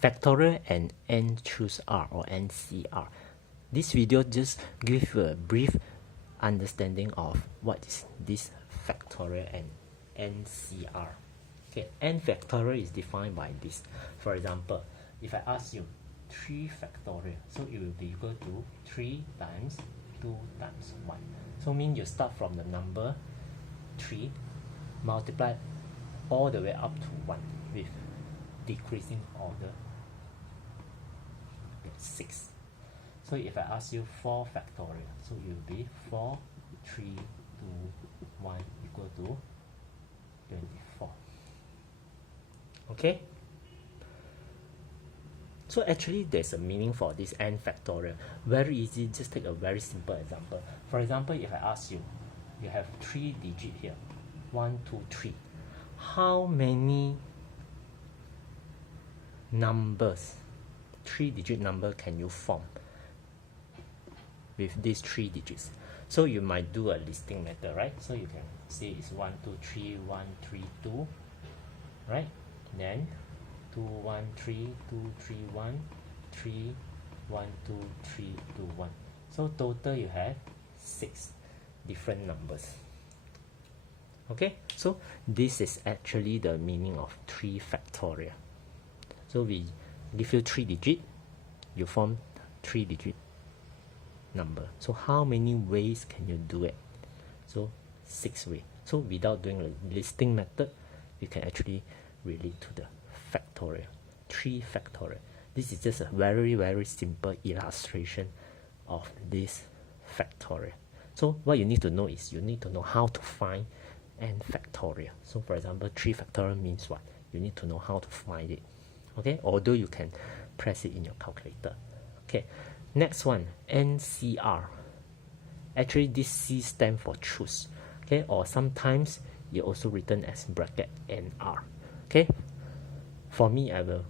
factorial and n choose r, or nCr. This video just gives you a brief understanding of what is this factorial and nCr. Okay, n factorial is defined by this. For example, if I ask you 3 factorial, so it will be equal to 3 times 2 times 1. So mean you start from the number 3, multiply all the way up to 1 with decreasing order, 6. So if I ask you 4 factorial, so it will be 4, 3, 2, 1 equal to 24. Okay? So actually there's a meaning for this n factorial. Very easy, just take a very simple example. For example, if I ask you, you have 3 digits here, 1, 2, 3. How many numbers, 3-digit number, can you form with these 3 digits? So you might do a listing method, right? So you can say it's 1, 2, 3, 1, 3, 2, right? Then 2, 1, 3, 2, 3, 1, 3, 1, 2, 3, 2, 1. So total you have 6 different numbers. Okay, so this is actually the meaning of 3 factorial. So we give you 3 digits, you form 3-digit number. So how many ways can you do it? So 6 ways. So without doing a listing method, you can actually relate to the factorial, 3 factorial. This is just a very simple illustration of this factorial. So what you need to know is you need to know how to find n factorial. So for example, 3 factorial means what? You need to know how to find it. Okay, although you can press it in your calculator. Okay, next one, nCr. Actually this C stands for choose. Okay, or sometimes you also written as bracket nr. Okay, for me I will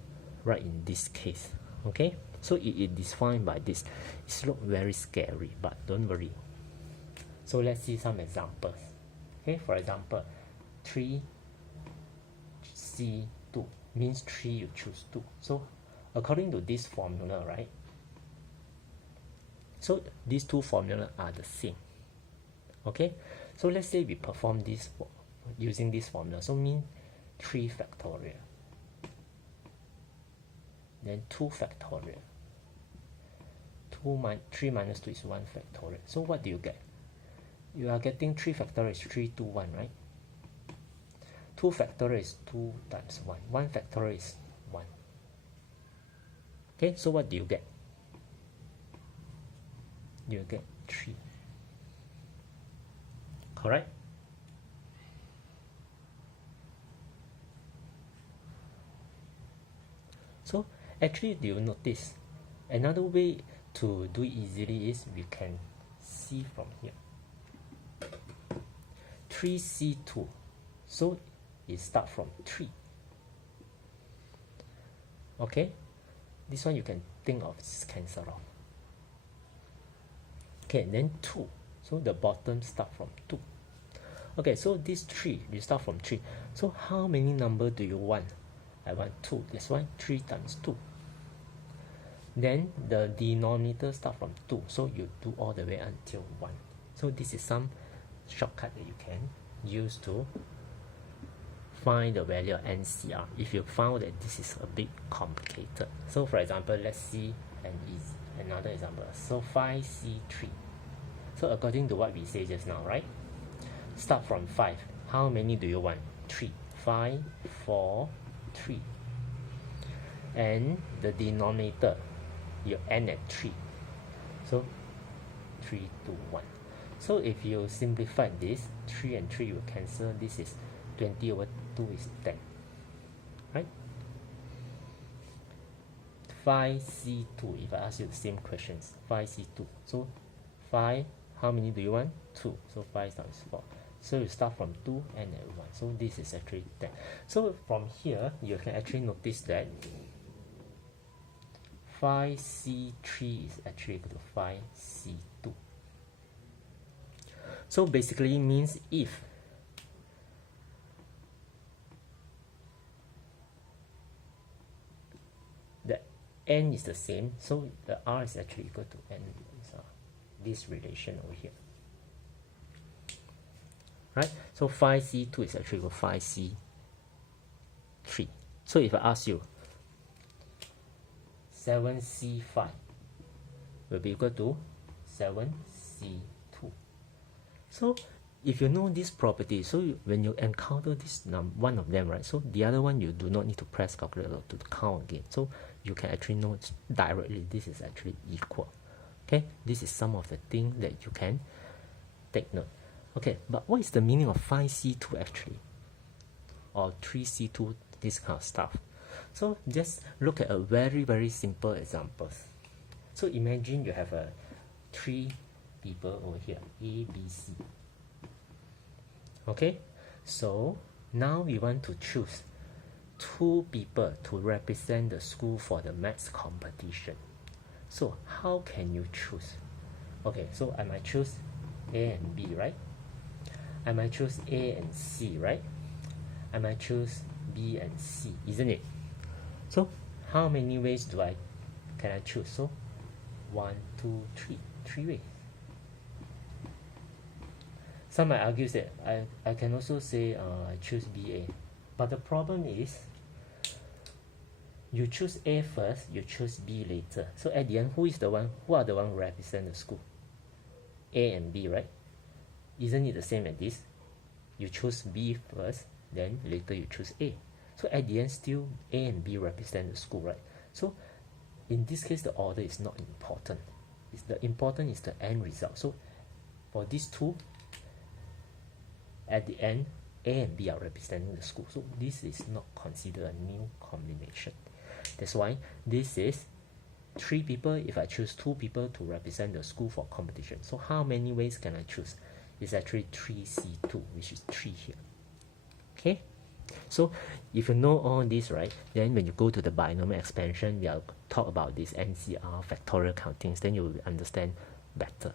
write in this case. Okay, so it is defined by this. It looks very scary, but don't worry. So let's see some examples. Okay, for example, 3C2 means 3 you choose 2. So according to this formula, right? So these two formulas are the same. Okay, so let's say we perform this using this formula. So mean 3 factorial, then 2 factorial. 3 minus 2 is 1 factorial. So what do you get? You are getting 3 factorial is 3, 2, 1, right? 2 factorial is 2 times 1. 1 factorial is 1. Okay, so what do you get? You get 3. Correct? So actually, do you notice another way to do it easily is we can see from here 3C2, so it starts from 3. Okay, this one you can think of cancel off. Okay, then 2, so the bottom start from 2. Okay, so this 3 you start from 3. So how many number do you want? I want 2. That's why 3 times 2. Then the denominator start from 2, so you do all the way until 1. So this is some shortcut that you can use to find the value of nCr if you found that this is a bit complicated. So for example, let's see another example. So 5C3. So according to what we say just now, right? Start from 5. How many do you want? 3. 5, 4, 3. And the denominator, you end at 3. So 3, 2, 1. So if you simplify this, 3 and 3 will cancel. This is 20 over 2 is 10. Right? 5C2, if I ask you the same questions, 5C2. So 5, how many do you want? 2. So 5 times 4. So you start from 2 and at 1. So this is actually 10. So from here, you can actually notice that 5C3 is actually equal to 5C2. So basically means if n is the same, so the r is actually equal to n, this relation over here. Right? So 5c2 is actually equal to 5c3. So if I ask you, 7c5 will be equal to 7c2. So if you know this property, so when you encounter this one of them, right, so the other one you do not need to press calculator to count again. So you can actually know directly this is actually equal. Okay, this is some of the things that you can take note. Okay, but what is the meaning of 5c2 actually? Or 3c2, this kind of stuff. So just look at a very simple examples. So imagine you have 3 people over here, A, B, C. Okay, so now we want to choose 2 people to represent the school for the maths competition. So how can you choose? Okay, so I might choose A and B, right? I might choose A and C, right? I might choose B and C, isn't it? So how many ways can I choose? So 1, 2, 3, 3 ways. Some might argue that I can also say I choose BA, but the problem is you choose A first, you choose B later. So at the end, who are the one who represent the school? A and B, right? Isn't it the same as this? You choose B first, then later you choose A. So at the end, still A and B represent the school, right? So in this case, the order is not important. The important is the end result. So for these two, at the end, A and B are representing the school. So this is not considered a new combination. That's why this is 3 people if I choose 2 people to represent the school for competition. So how many ways can I choose? It's actually 3c2, which is 3 here. Okay? So if you know all this, right, then when you go to the binomial expansion, we'll talk about this nCr factorial countings, then you will understand better.